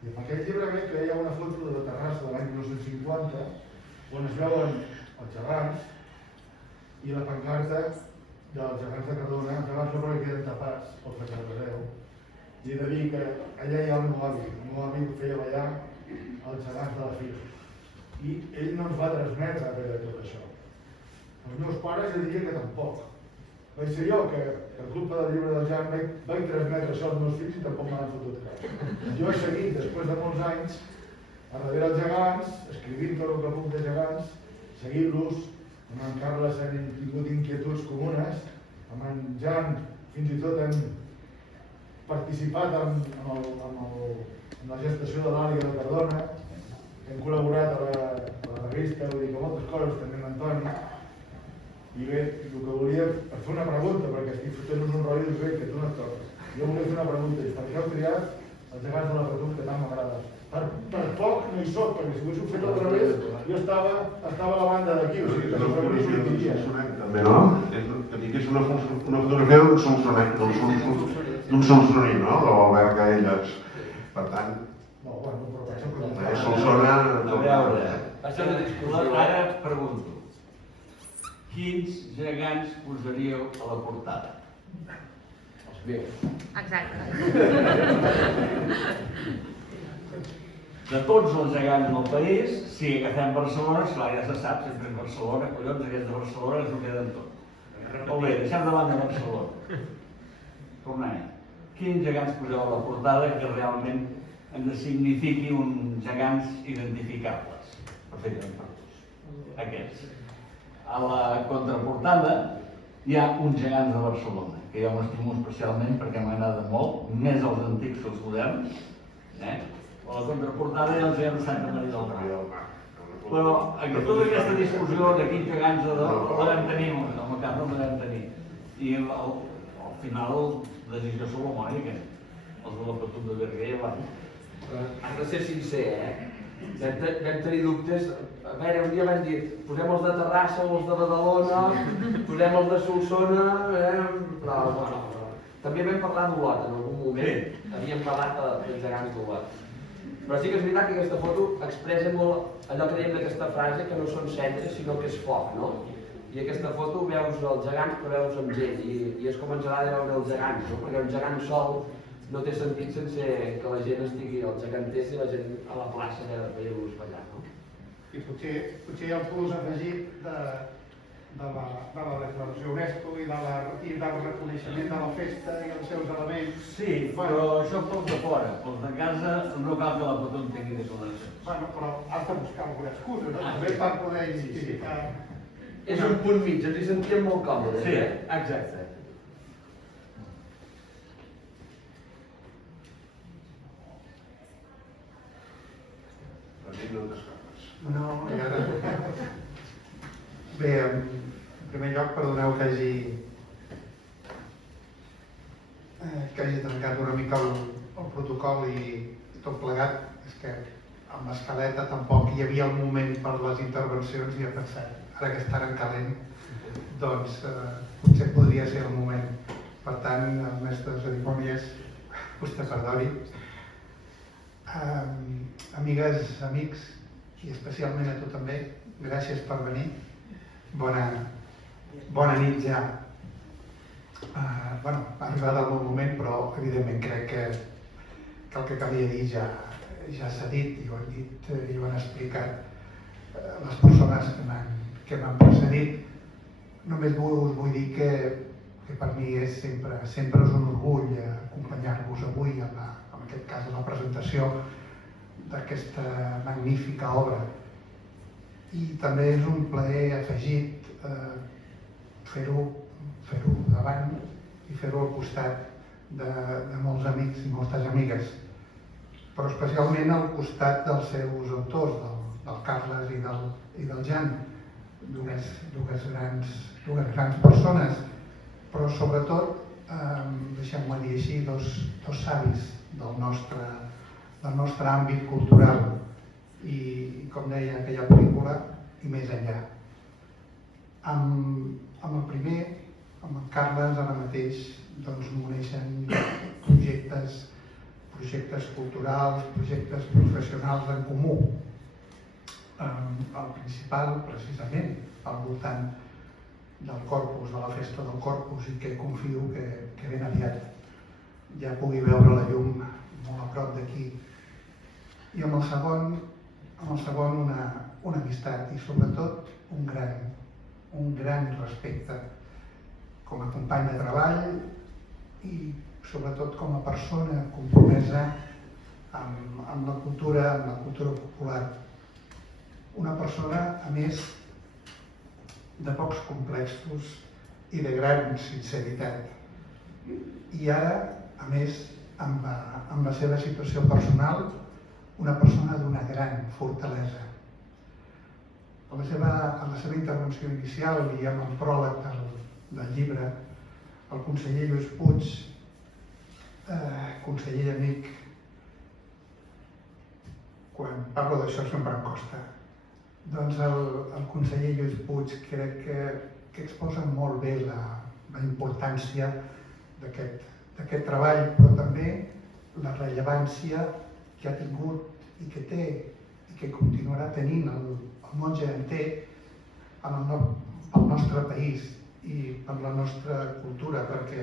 I en aquest llibre veig que hi ha una foto de Terrassa de l'any 1950, on es veuen els gegants, i la pancarta dels gegants de Cardona, els gegants no perquè queden tapats, els de Cardedeu. I he de dir que allà hi ha el meu avi feia ballar els gegants de la Fira. I ell no ens va transmetre res de tot això. Els meus pares jo diria que tampoc. Vaig ser jo que, per culpa del llibre del Jan, vaig transmetre això als meus fills i tampoc me l'han fotut cap. Jo he seguit, després de molts anys, a darrere els gegants, escrivint tot el que puc de gegants, seguint-los, amb en Carles hem tingut inquietuds comunes, amb en Jan fins i tot hem participat en la gestació de l'àliga de Cardona, Jo volia fer una pregunta, i per què heu triat els gegants de la Patum, que tant m'agrada? Per poc no hi soc, perquè si ho haguéssiu fet al revés, jo estava a la banda d'aquí, o sigui que segurament us ho diria. També, no? És una fotografia d'un solsoní, no? De l'Albert Gaelles. Per tant, Solsona... A veure, ara et pregunto, quins gegants posaríeu a la portada? Els meus. Exacte. De tots els gegants del país, si agafem Barcelona, esclar, ja se sap, sempre és Barcelona, collons, aquests de Barcelona ens ho queden tot. Molt bé, deixem davant de Barcelona. Tornem. Quins gegants poseu a la portada que realment ens signifiqui uns gegants identificables? Perfectament per tots. Aquests. A la contraportada hi ha uns gegants de Barcelona, que jo m'estimo especialment perquè m'agrada molt, més els antics que els moderns. A la contraportada hi ha els gegants de Santa Maria del Mar. Però tota aquesta discussió de quins gegants la vam tenir, en el cas no la vam tenir. I al final la decisió solomònica, els de la Patum de Berguer abans. Has de ser sincer, Vam tenir dubtes. A veure, un dia vam dir, posem els de Terrassa o els de Badalona, posem els de Solsona, però bueno, també vam parlar d'Olot en algun moment. Havíem parlat dels gegants d'Olot. Però sí que és veritat que aquesta foto expressa molt allò que dèiem d'aquesta frase, que no són cendres, sinó que és foc, no? I aquesta foto veus els gegants però veus amb gent, i és com ens agrada veure els gegants, no? Perquè un gegant sol no té sentit sense que la gent estigui, els geganters i la gent a la plaça veient-los ballar, no? I potser hi ha el plus afegit de la declaració UNESCO i del reconeixement de la festa i els seus elements. Sí, però això pels de fora, pels de casa no cal que la Patum tingui declaracions. Bueno, però has de buscar alguna excusa, no? També per poder identificar... És un punt mig, ens hi sentíem molt còmodes, Sí, exacte. No, i ara... Bé, en primer lloc, perdoneu que hagi trencat una mica el protocol i tot plegat. És que amb l'escaleta tampoc hi havia el moment per les intervencions i he pensat, ara que estan en calent, doncs potser podria ser el moment. Per tant, el mestre de cerimònies, vostè perdoni. Amigues, amics, i especialment a tu també, gràcies per venir. Bona nit ja. Ha arribat el meu moment, però evidentment crec que el que calia dir ja s'ha dit i ho han dit i ho han explicat les persones que m'han precedit. Només us vull dir que per mi sempre és un orgull acompanyar-vos avui, en aquest cas a la presentació d'aquesta magnífica obra. I també és un plaer afegit fer-ho davant i fer-ho al costat de molts amics i moltes amigues, però especialment al costat dels seus autors, del Carles i del Jan, dues grans persones, però sobretot, deixem-ho dir així, dos savis del nostre àmbit cultural i, com deia aquella pel·lícula, i més enllà. Amb el primer, amb el Carles, ara mateix m'uneixen projectes culturals, projectes professionals en comú. El principal, precisament, al voltant del Corpus, de la festa del Corpus, i que confio que ben aviat ja pugui veure la llum molt a prop d'aquí. I amb el segon una amistat i sobretot un gran respecte com a company de treball i sobretot com a persona compromesa amb la cultura popular. Una persona, a més, de pocs complexos i de gran sinceritat. I ara, a més, amb la seva situació personal, una persona d'una gran fortalesa. A la seva intervenció inicial i amb el pròleg del llibre, el conseller Lluís Puig conseller i amic, quan parlo d'això sempre em costa. Doncs el conseller Lluís Puig crec que exposa molt bé la importància d'aquest treball, però també la rellevància que ha tingut i que té i que continuarà tenint el món geganter pel nostre país i per la nostra cultura, perquè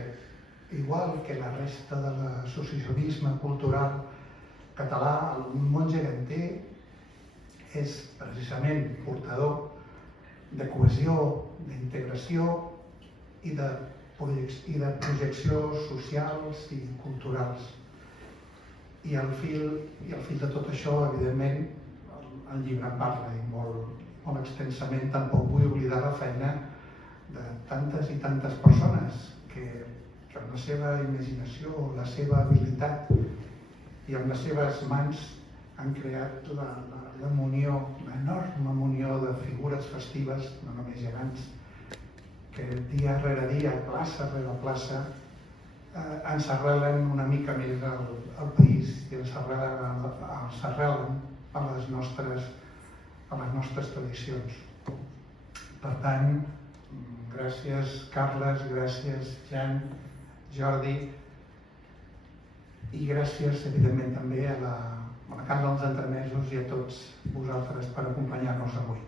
igual que la resta de l'associacionisme cultural català, el món geganter és precisament portador de cohesió, d'integració i de projeccions socials i culturals. I al fil de tot això, evidentment, el llibre en parla i molt extensament. Tampoc vull oblidar la feina de tantes i tantes persones que amb la seva imaginació, la seva habilitat i amb les seves mans han creat la munió, l'enorme munió de figures festives, no només gegants, que dia rere dia, plaça rere plaça, ens arrelen una mica més al país i ens arrelen a les nostres tradicions. Per tant, gràcies Carles, gràcies Jan, Jordi, i gràcies evidentment també a la Casa dels Entremesos i a tots vosaltres per acompanyar-nos avui.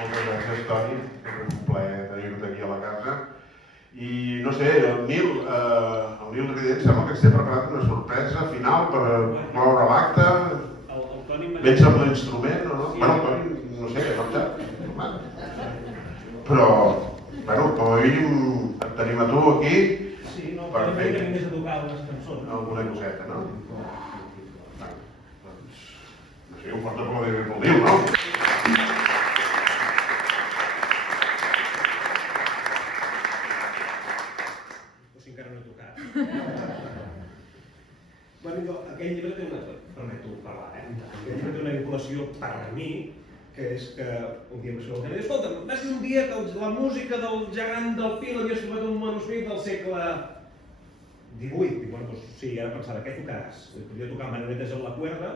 Moltes gràcies, Toni. És un plaer tenir-te aquí a la casa. I no sé, el Nil Rident sembla que esté preparat una sorpresa final per cloure l'acte. Vens amb l'instrument o no? Bueno, el Toni, no sé, ha marxat. Però, bueno, avui et tenim a tu aquí per fer alguna coseta, no? Doncs, no sé, un fort aplaudiment pel Nil, no? O si encara no he tocat. Bueno, aquell llibre té una... Permeto parlar, Aquell llibre té una vinculació per a mi, que és que un dia em surt i escolta, vas dir un dia que la música del gegant del Pi l'havies trobat un manuscrit del segle XVIII. Dic, bueno, doncs sí, ara pensava, què tocaràs? Podia tocar Maneretes en la cuerda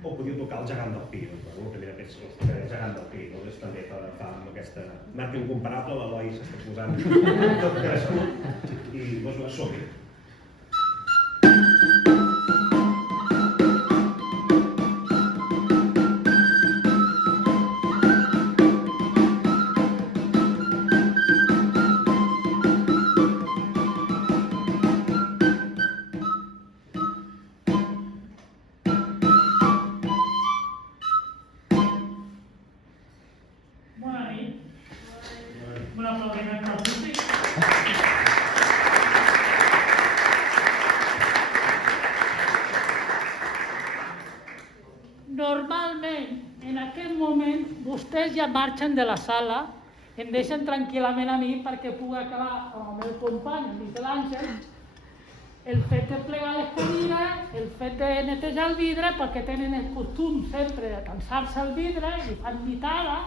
o podia tocar el gegant del Pi. Bueno, també penso, el gegant del Pi, no? És també fa amb aquesta marca incomparable, l'Eloi s'està posant tot crescut i doncs som-hi. Normalment, en aquest moment, vostès ja marxen de la sala, em deixen tranquil·lament a mi perquè puc acabar amb el meu company, el Miquel Àngel, el fet de plegar les cadires, el fet de netejar el vidre, perquè tenen el costum sempre de cansar-se el vidre i fan mitada,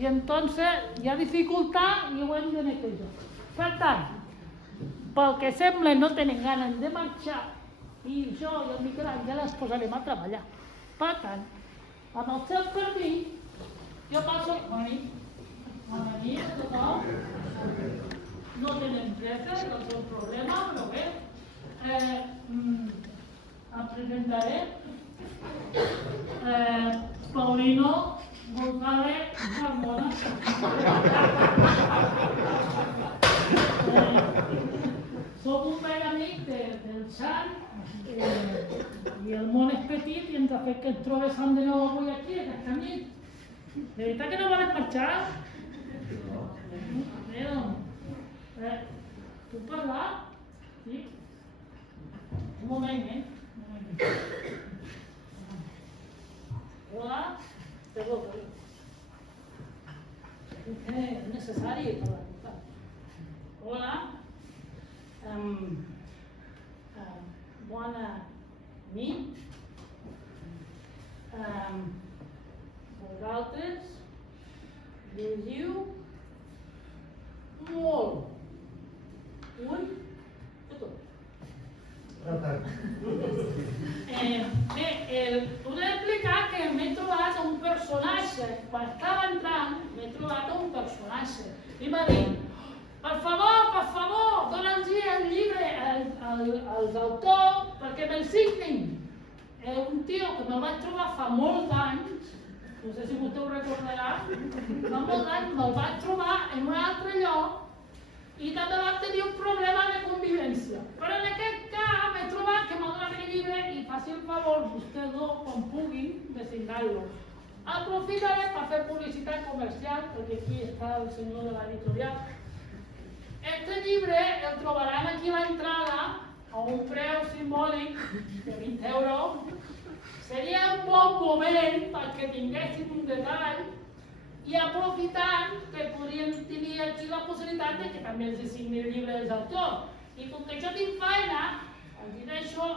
i entonces hi ha dificultat i ho hem de netejar. Per tant, pel que sembla no tenen ganes de marxar i jo i el Miquel Àngel ens posarem a treballar. Per tant, amb el seu permís, jo passo... Bona nit a tothom. No tenen pressa, no és un problema, però bé. Em presentaré. Paulino González Carmona. Soc un vell amic del Sant i el món és petit i ens ha fet que ens trobem de nou avui aquí, aquesta nit. De veritat que no volen marxar? Bé, doncs, puc parlar? Sí? Un moment, Un moment. Hola? Perdó. És necessari parlar. Hola? Bona nit. Vosaltres llegiu molt. Un de tot. No tant. Bé, us he explicat que m'he trobat un personatge. Quan estava entrant, m'he trobat un personatge. I m'ha dit, per favor, dona'ls el llibre als autors perquè me'l signin. Un tio que me'l vaig trobar fa molts anys, no sé si vostè ho recordarà, fa molts anys me'l vaig trobar en un altre lloc i també vam tenir un problema de convivència. Però en aquest cas m'he trobat que m'ha donat el llibre i faci el favor, vostès dos, quan puguin, de signar-lo. Aprofitaré per fer publicitat comercial, perquè aquí està el senyor de l'editorial. Este llibre el trobaran aquí a l'entrada a un preu simbòlic de 20 euros. Seria un bon moment perquè tinguéssim un detall i aprofitant que podríem tenir aquí la possibilitat de que també els signi el llibre dels autors. I com que jo tinc feina, els deixo,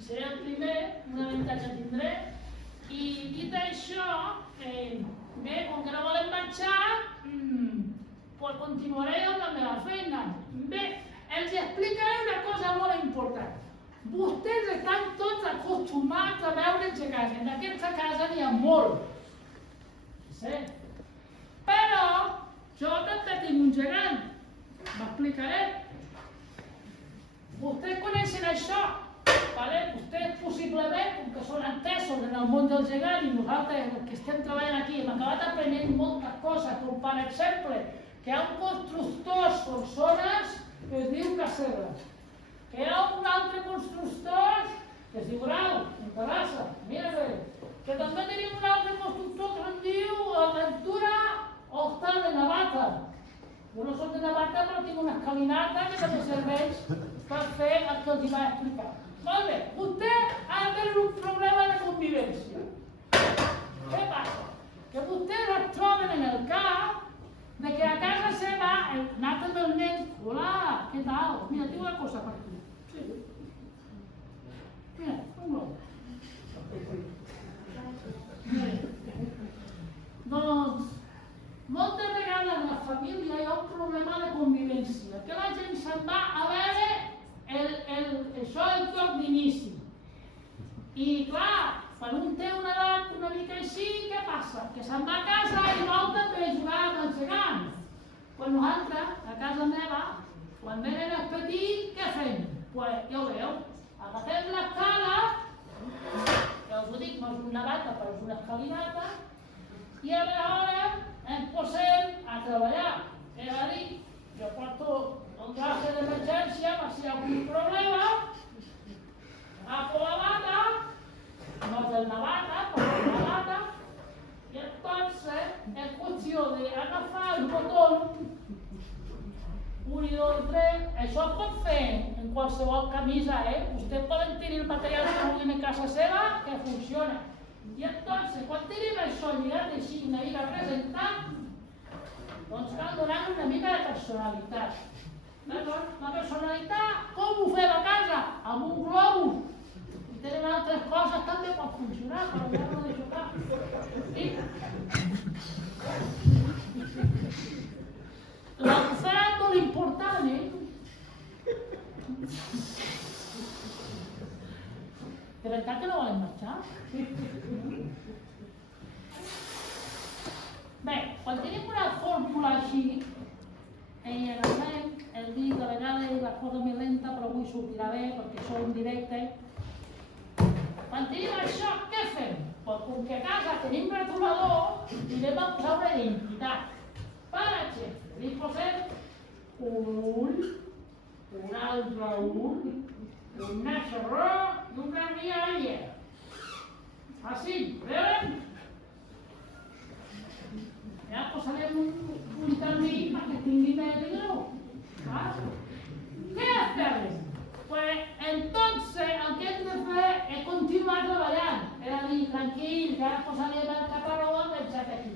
seré el primer, un avantatge tindré, i dit això, bé, com que no volem marxar, pues continuaré amb la meva feina. Bé, els explicaré una cosa molt important. Vostès estan tots acostumats a veure gegants. En aquesta casa n'hi ha molt. Sí. Però jo també tinc un gegant. M'explicaré. Vostès coneixen això. Vostès possiblement, com que són entesos en el món del gegant i nosaltres que estem treballant aquí hem acabat aprenent moltes coses, com per exemple que hi ha un constructor Solsona que es diu Caceres, que hi ha un altre constructor que es diu Grau, en Terrassa, mira bé, que també tenim un altre constructor que es diu Aventura Hostal de Navata. Jo no soc de Navata, però tinc una escalinata que també serveix per fer el que els vaig explicar. Molt bé, vostè ha de tenir un problema de convivència. Què passa? Que vostès es troben en el cap de que a casa seva, anat amb el nen, hola, què tal? Mira, tinc una cosa per tu. Sí. Mira, un globus. Doncs, moltes vegades en la família hi ha un problema de convivència, que la gent se'n va a veure això el toc d'inici. I clar, quan un té una edat una mica així, què passa? Que se'n va a casa i vol també jugar amb els gegants. Pues nosaltres, a casa meva, quan venen els petits, què fem? Pues ja ho veieu, agafem l'escala, ja us ho dic, no és una bata, però és una escalinata, i aleshores ens posem a treballar. És a dir, jo porto un traje d'emergència per si hi ha algun problema, agafo la bata, no es la bata, però la bata, y entonces es cuestión de agafar el botón 1 i 2 i 3, això es pot fer en qualsevol camisa, Vostès poden tenir el material que vulguin en casa seva, que funciona. I entonces, quan tenim això lligat així, una mica presentat, doncs cal donar una mica de personalitat. D'acord? La personalitat, com ho fem a casa? Amb un globus. I tenen altres coses, també pot funcionar, però ja no deixo cap. L'alçat molt important, De veritat que no volen marxar? Bé, quan tenim una fórmula així, agafem el dit, de vegades la cosa més lenta, però avui sortirà bé perquè això en directe. Quan tenim això, què fem? Pues com que a casa tenim retolador, li anem a posar una identitat. Per exemple, li posem un ull, un altre ull, un naixeró i una rialla. Així, veuen? Ja posarem un termini perquè tingui més de grau. Què fem? Pues entonces el que hem de fer és continuar treballant. És a dir, tranquil, que ara posarem el caparró enganxat aquí.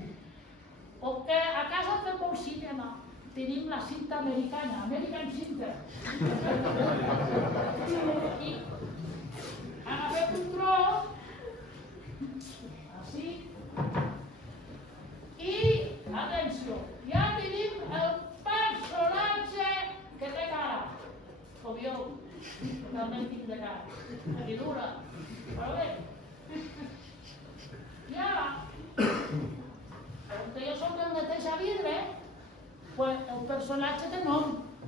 Perquè a casa fem molt cinema. Tenim la cinta americana, American Cinta. I agafem un tros, així, també en tinc de cara. Aguidura. Però bé. I ara, com que jo soc el Neteja Vidre, pues el personatge té nom,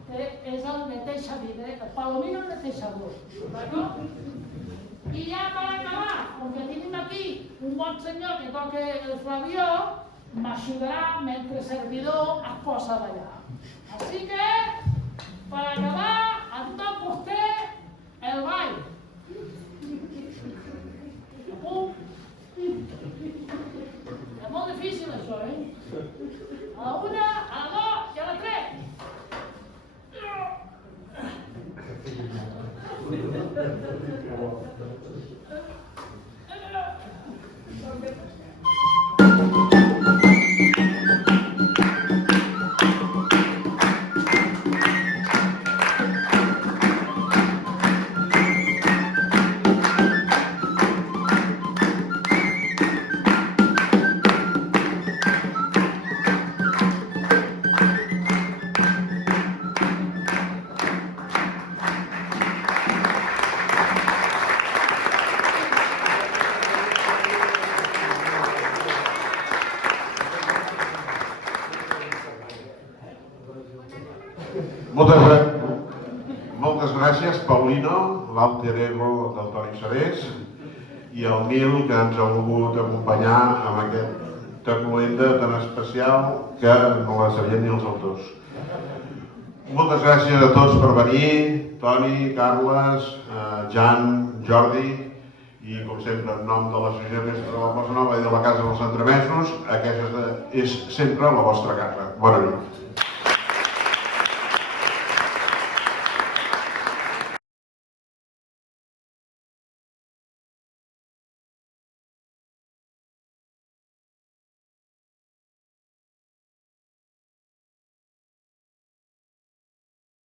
que és el Neteja Vidre, el Palomino Netejador. D'acord? I ja per acabar, com que tenim aquí un bon senyor que toca el flabió, m'ajudarà mentre el servidor es posa a ballar. Així que, per acabar, em toca vostè el ball. És molt difícil això, A la una, a la dos i a la tres. Moltes gràcies, Paulino, l'alter ego del Toni Serés, i el Nil, que ens ha volgut acompanyar amb aquesta cloenda tan especial que no la sabien ni els autors. Moltes gràcies a tots per venir, Toni, Carles, Jan, Jordi, i com sempre en nom de l'Associació de Festes de la Plaça Nova i de la Casa dels Entremesos, aquesta és sempre la vostra casa. Bona nit.